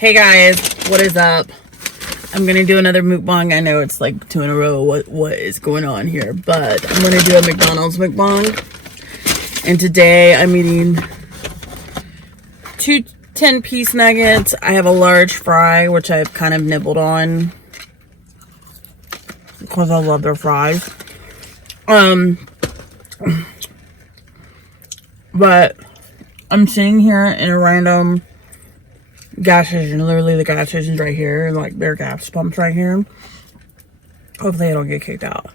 Hey guys, what is up? I'm gonna do another mukbang. I know it's like 2 in a row. What is going on here? But I'm gonna do a McDonald's mukbang. And today I'm eating 2 10-piece nuggets. I have a large fry, which I've kind of nibbled on because I love their fries. But I'm sitting here in a random gas station. Literally, the gas station's right here. Like, their gas pump's right here. Hopefully, I don't get kicked out.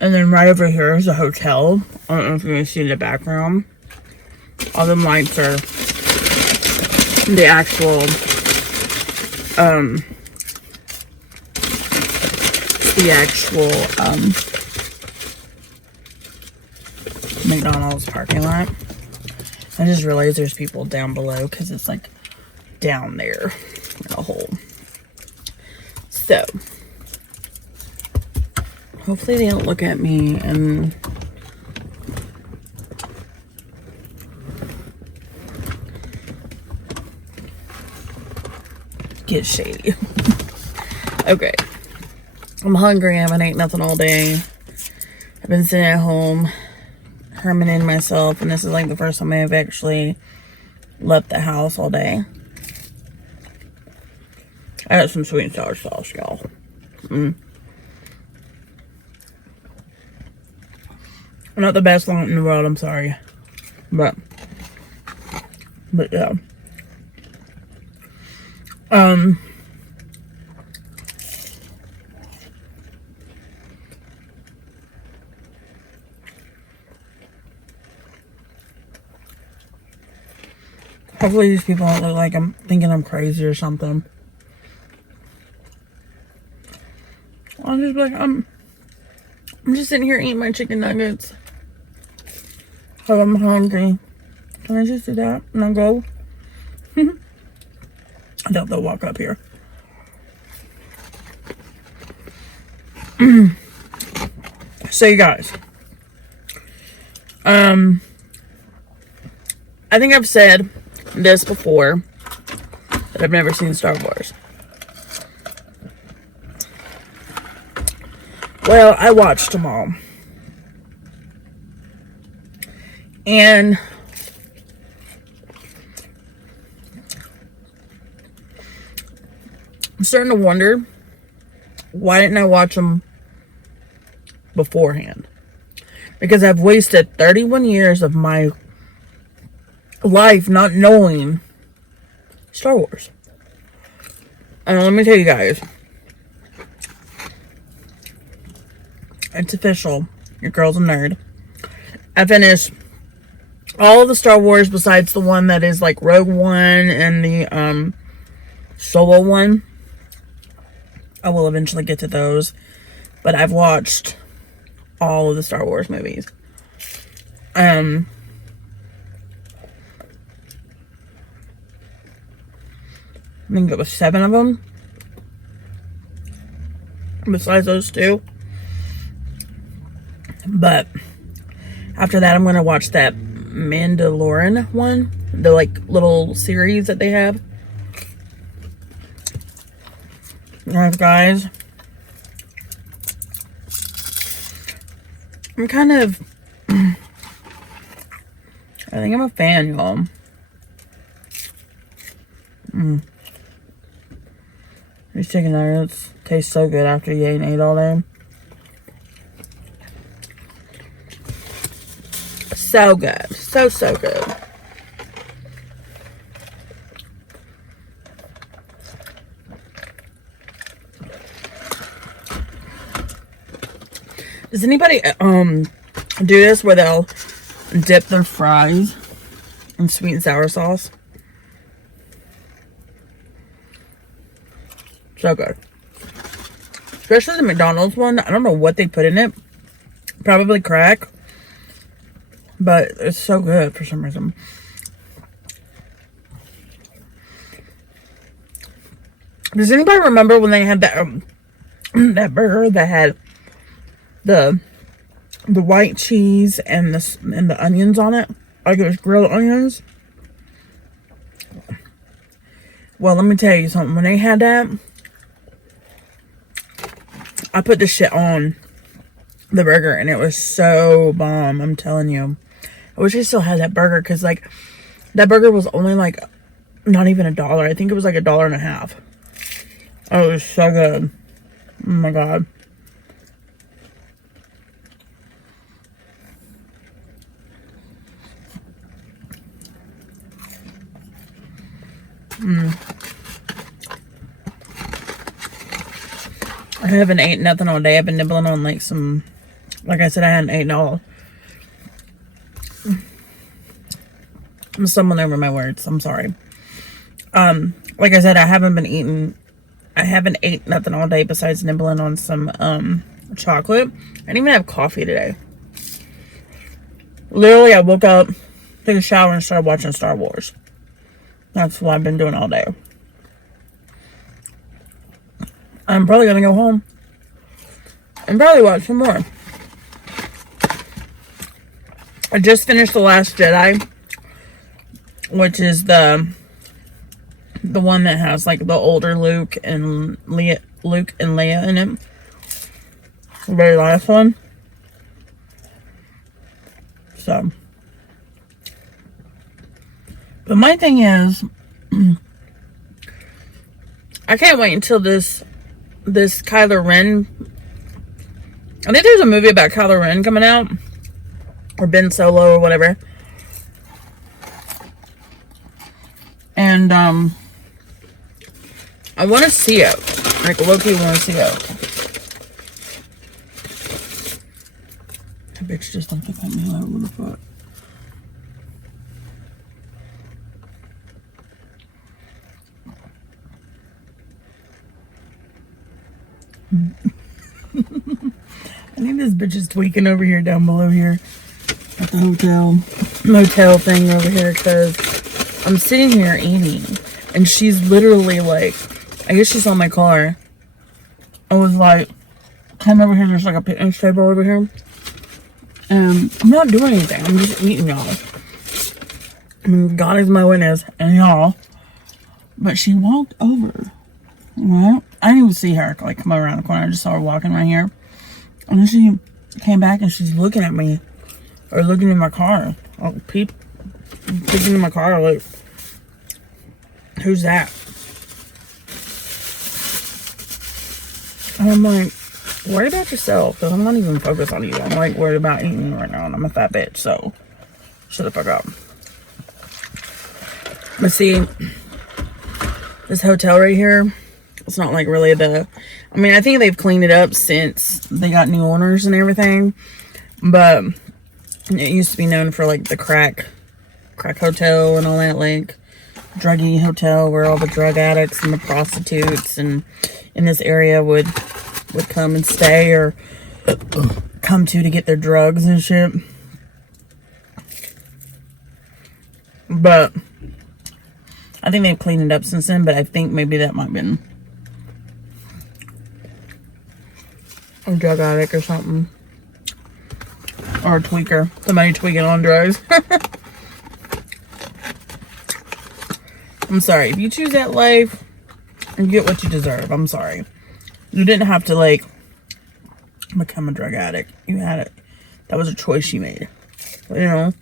And then right over here is a hotel. I don't know if you're going to see in the background. All them lights are the actual, McDonald's parking lot. I just realized there's people down below because it's like down there in a hole. So, hopefully they don't look at me and get shady. Okay. I'm hungry. I haven't ate nothing all day. I've been sitting at home herming myself, and this is like the first time I've actually left the house all day. I got some sweet and sour sauce, y'all. Not the best one in the world, I'm sorry. But yeah. Hopefully these people don't look like I'm thinking I'm crazy or something. I'll just be like, I'm just sitting here eating my chicken nuggets. So I'm hungry. Can I just do that and I'll go? I doubt they'll walk up here. So you guys, I think I've said this before, that I've never seen Star Wars. Well, I watched them all. And I'm starting to wonder, why didn't I watch them beforehand? Because I've wasted 31 years of my life not knowing Star Wars. And let me tell you guys, it's official. Your girl's a nerd. I finished all of the Star Wars besides the one that is like Rogue One and the Solo one. I will eventually get to those, but I've watched all of the Star Wars movies. I think it was 7 of them. Besides those 2. But after that, I'm going to watch that Mandalorian one. The like little series that they have. Alright, guys. I'm kind of... I think I'm a fan, y'all. These chicken nuggets taste so good after you ate all day. So good. So good. Does anybody do this where they'll dip their fries in sweet and sour sauce? So good. Especially the McDonald's one. I don't know what they put in it. Probably crack. But it's so good for some reason. Does anybody remember when they had that that burger that had the white cheese and the onions on it? Like it was grilled onions. Well, let me tell you something. When they had that, I put this shit on the burger and it was so bomb. I'm telling you. I wish I still had that burger because, like, that burger was only, like, not even $1. I think it was, like, $1.50. Oh, it was so good. Oh, my God. I haven't ate nothing all day. I've been nibbling on, like, some... Like I said, I hadn't eaten all. I'm stumbling over my words. I'm sorry. Like I said, I haven't ate nothing all day besides nibbling on some chocolate. I didn't even have coffee today. Literally, I woke up, took a shower, and started watching Star Wars. That's what I've been doing all day. I'm probably gonna go home and probably watch some more. I just finished The Last Jedi, which is the one that has, like, the older Luke and Leia in it. The very last one. So, but my thing is, I can't wait until this Kylo Ren. I think there's a movie about Kylo Ren coming out, or Ben Solo or whatever. And I want to see it. Like, low-key want to see it. That bitch just don't think at me. Like, what the fuck? I think this bitch is tweaking over here, down below here. At the motel thing over here, because I'm sitting here eating. And she's literally like, I guess she saw my car. I was like, come over here, there's like a picnic table over here. And I'm not doing anything, I'm just eating, y'all. I mean, God is my witness, and y'all. But she walked over. Right? I didn't even see her, like, come around the corner. I just saw her walking right here. And then she came back and she's looking at me. Or looking in my car. Oh, peeking in my car, like, who's that? And I'm like, worry about yourself, because I'm not even focused on you. I'm like worried about eating right now, and I'm a fat bitch, so shut the fuck up. But see, this hotel right here, it's not like really I mean, I think they've cleaned it up since they got new owners and everything, but it used to be known for, like, the crack hotel and all that, like, druggy hotel where all the drug addicts and the prostitutes and in this area would come and stay or come to get their drugs and shit. But I think they've cleaned it up since then, but I think maybe that might have been a drug addict or something. Or a tweaker. Somebody tweaking on drugs. I'm sorry. If you choose that life, you get what you deserve. I'm sorry. You didn't have to, like, become a drug addict. You had it. That was a choice you made. You know?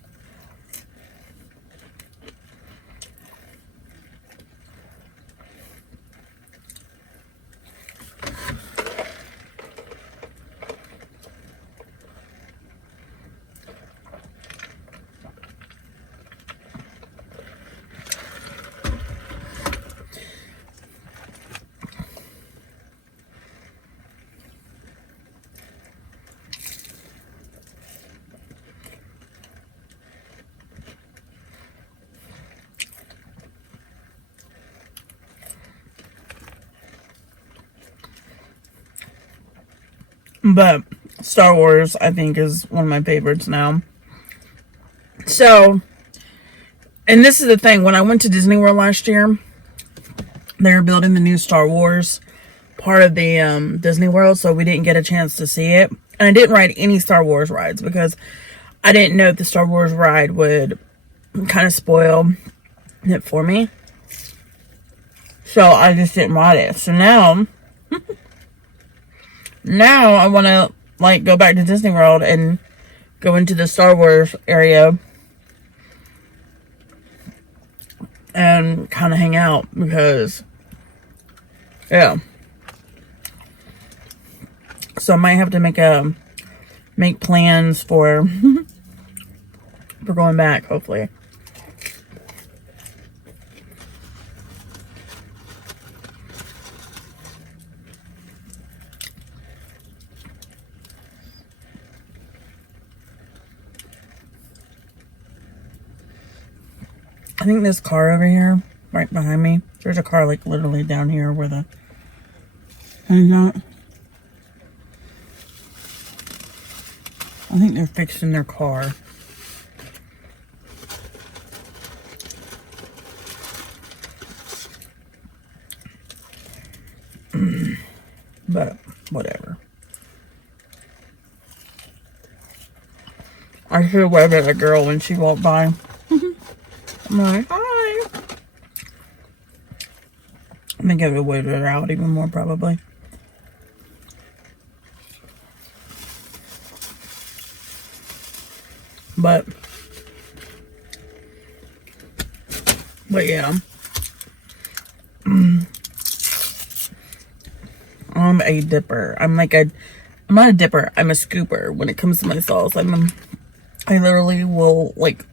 But Star Wars, I think, is one of my favorites now. So, and this is the thing. When I went to Disney World last year, they were building the new Star Wars part of the Disney World, so we didn't get a chance to see it. And I didn't ride any Star Wars rides because I didn't know if the Star Wars ride would kind of spoil it for me. So I just didn't write it. So now I want to like go back to Disney World and go into the Star Wars area and kind of hang out because, yeah. So I might have to make plans for for going back, hopefully. I think this car over here, right behind me, there's a car like literally down here where the thing's at. I think they're fixing their car. But whatever. I should have waved at a girl when she walked by. I'm like, hi. I think I would have waved her out even more probably. But yeah. I'm a dipper. I'm not a dipper. I'm a scooper when it comes to my sauce. I literally will like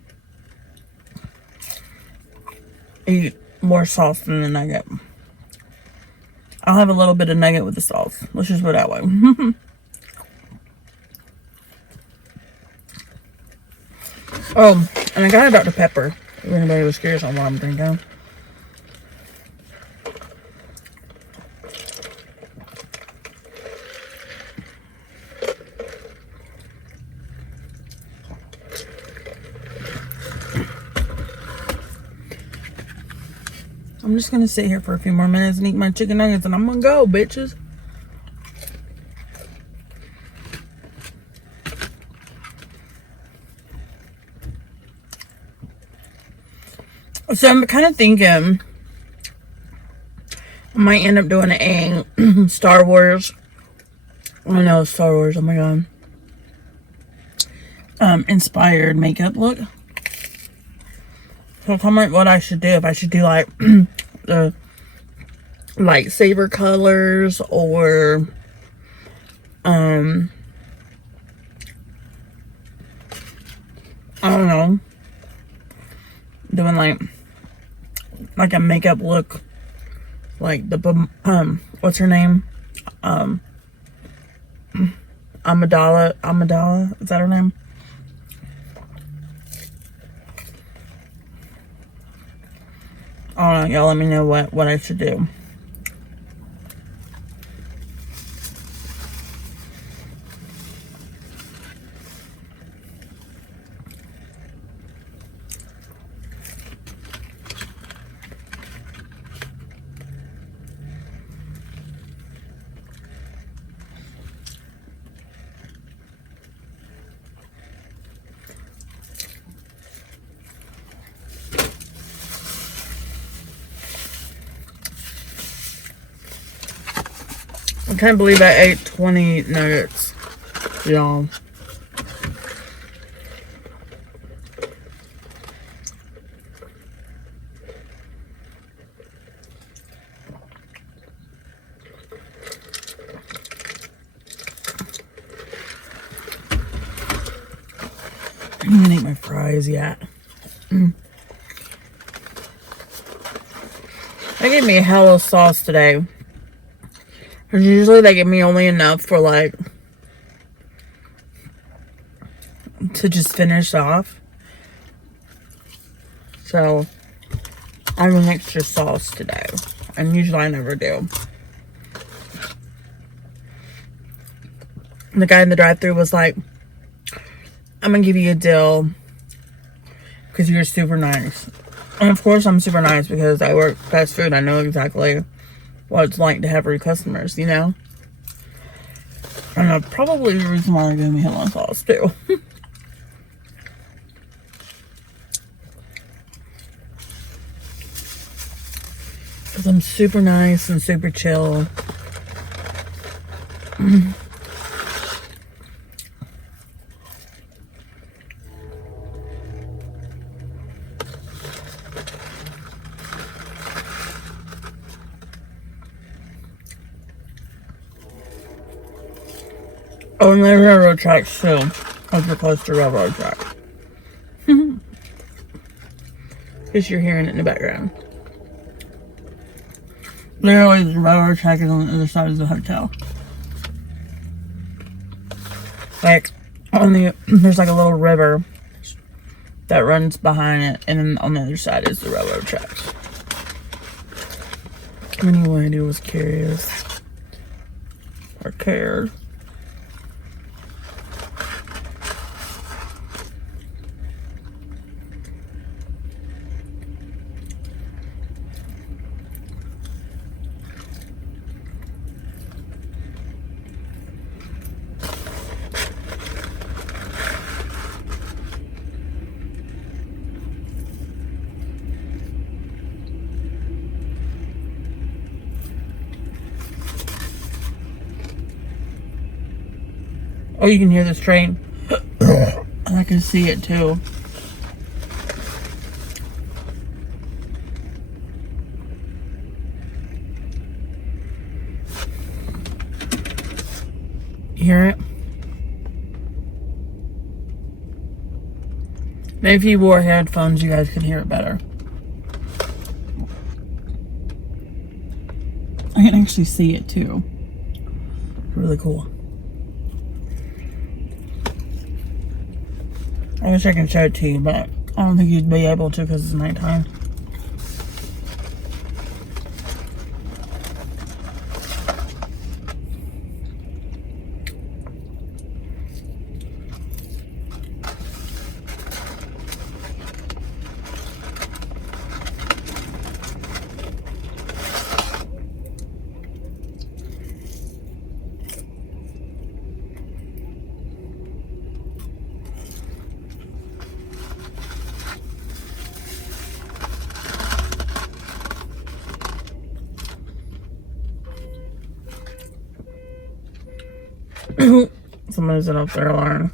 eat more sauce than a nugget. I'll have a little bit of nugget with the sauce. Let's just put it that way. Oh, and I got a Dr. Pepper. If anybody was curious on what I'm drinking. I'm just gonna sit here for a few more minutes and eat my chicken nuggets and I'm gonna go, bitches. So I'm kind of thinking I might end up doing a Star Wars. I know Star Wars, oh my god. Inspired makeup look. So tell me what I should do. If I should do like the lightsaber colors or I don't know. Doing like a makeup look, like the what's her name, Amidala, is that her name? I don't know, y'all let me know what I should do. I can't believe I ate 20 nuggets, y'all. I didn't eat my fries yet. They gave me a hell of sauce today. Because usually they give me only enough for like to just finish off. So I have an extra sauce today. And usually I never do. And the guy in the drive-thru was like, I'm gonna give you a deal because you're super nice. And of course I'm super nice because I work fast food. I know exactly what it's like to have rude customers, you know? And probably the reason why they're giving me hell sauce too. Because I'm super nice and super chill. Oh, and there's railroad tracks too. As you're close to railroad tracks. Because you're hearing it in the background. Literally, the railroad track is on the other side of the hotel. Like, there's like a little river that runs behind it, and then on the other side is the railroad tracks. Anyway, I was curious. Or cared. Oh, you can hear this train. And I can see it too. You hear it? Maybe if you wore headphones, you guys could hear it better. I can actually see it too. Really cool. I wish I could show it to you, but I don't think you'd be able to because it's nighttime. Somebody's set off their alarm.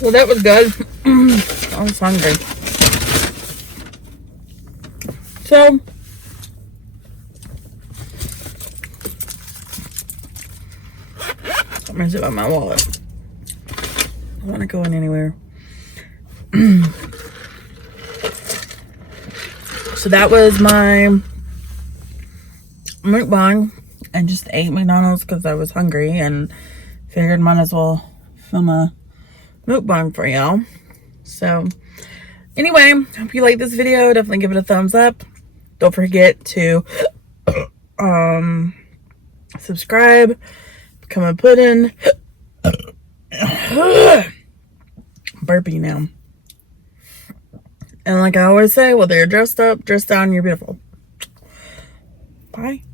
Well, that was good. I was hungry. So, I'm gonna zip out my wallet. I don't want to go in anywhere. So that was my mukbang. I just ate McDonald's because I was hungry and figured might as well film a mukbang for y'all. So anyway, hope you like this video. Definitely give it a thumbs up. Don't forget to subscribe, become a pudding. Burpee now. And like I always say, whether you're dressed up, dressed down, you're beautiful. Bye.